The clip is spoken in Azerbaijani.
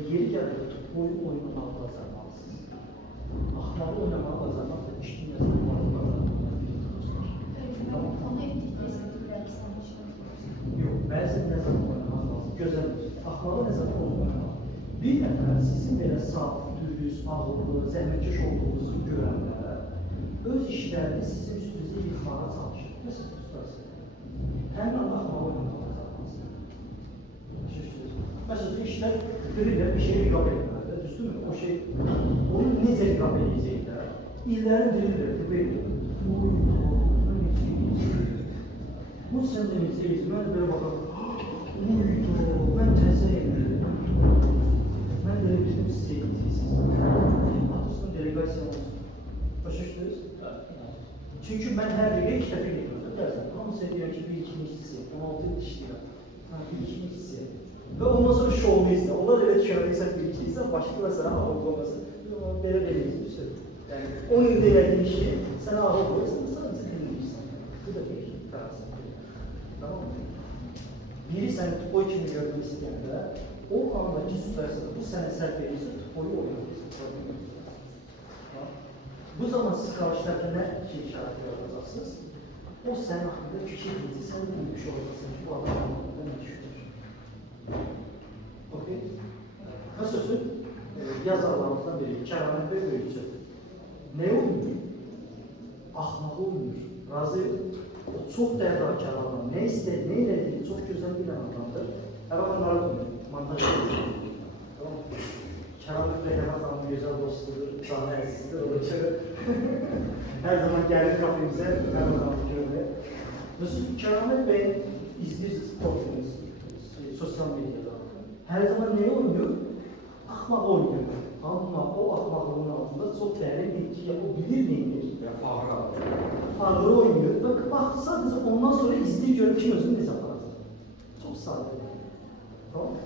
ve yeri geldiğinde futbolu oynamağı kazanmalısınız. Ahlakı oynamağı kazanmak da iş dünyasında kazanmalısınız. Tamam. Onu ettikdə istədiklər ki, sən işin Yok, bəzən nə zaman oynamaq lazım? Gözəl, ahlakı nə zaman oynamaq? Bir nəfər sizin belə saf, dürüst, ağıllı, zəhmətkeş olduğunuzu görənlər öz işlərini sizin üstünüzə yıxmağa çalışır. Məsələn, tutası. Həmin anda ahlakı oynamağı kazanmalısınız. Məsələn, işlər bilirlər bir şeyi riqab etməlidir, düzdürmü? O şey, onu necə riqab edəcəklər? İllərin bilirlər ki, belə. Bu sən deməyəcəyiz, mən belə baxaq, mən təzəyim. Mən belə bizim sizə edəcəksiniz. Atasının delegasiya olsun. Başa düşdünüz? Çünki mən hər dəqiqə iki dəfə gedirəm. Dərsən, hamısı deyirəm ki, bir ikincisi, 16 il işləyirəm. Bir ikincisi. Və ondan sonra şovunu istəyir. Onlar elə düşünürsən, bir ikincisi, başqa da sənə ağır olmasın. Belə deməyəcəksin. Yəni, 10 ildə elədiyin işi sənə ağır olmasın, sadəcə dinləyirsən. Bu da bir tərəsi. Tamam mı? Biri səni toy kimi görmək istəyəndə, o andakı süpersada bu sənə sərf edirsə, toyu oynayırsın. Bu zaman siz qarşı tərəfə nə şey işarəti yaradacaqsınız? O sənin haqqında fikir edəcək, sən də bir şey olacaqsın ki, bu adam haqqında nə düşünür? Okey? Məsələn, yazarlarımızdan biri, Kəramət Bəy Böyükçü. Nə olmuyor? Axmağı olmuyor. Razı o çox dərdakar adam, nə istəyir, nə elədiyi çox gözəl bilən adamdır. Həvəxanları olmuyor, montaj edir. Kəramət Bəy Həvəxanın gözəl dostudur, canı əzizdir, ona görə hər zaman gəlir kafemizə, Həvəxanı görmək. Məsələn, Kəramət Bəy izləyirsiniz profiliniz, sosial medyada. Hər zaman nə oynuyor? Axmaq oynuyor. Amma o axmaqlığın altında çox dərin bir ki, o bilir neydir. Fağır oynuyor. Bax, sadəcə ondan sonra izləyir görür ki, özünü necə aparacaq. Çox sadə. Tamam mı?